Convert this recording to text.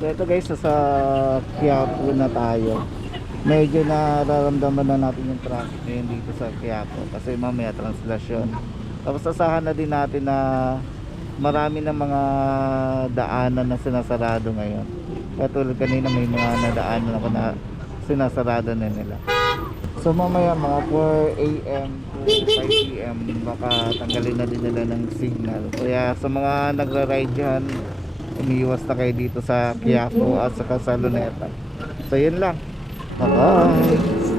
So ito guys, sa Quiapo na tayo. Medyo nararamdaman na natin yung traffic ngayon dito sa Quiapo kasi mamaya translasyon. Tapos asahan na din natin na marami ng mga daanan na sinasarado ngayon. Katulad kanina may mga nadaanan ako na sinasarado na nila. So mamaya mga 4 AM to 5 PM baka tanggalin na din nila ng signal. Kaya sa mga nagra-ride dyan, umiiwas na kayo dito sa Quiapo at saka sa Luneta. So yun lang. Bye-bye.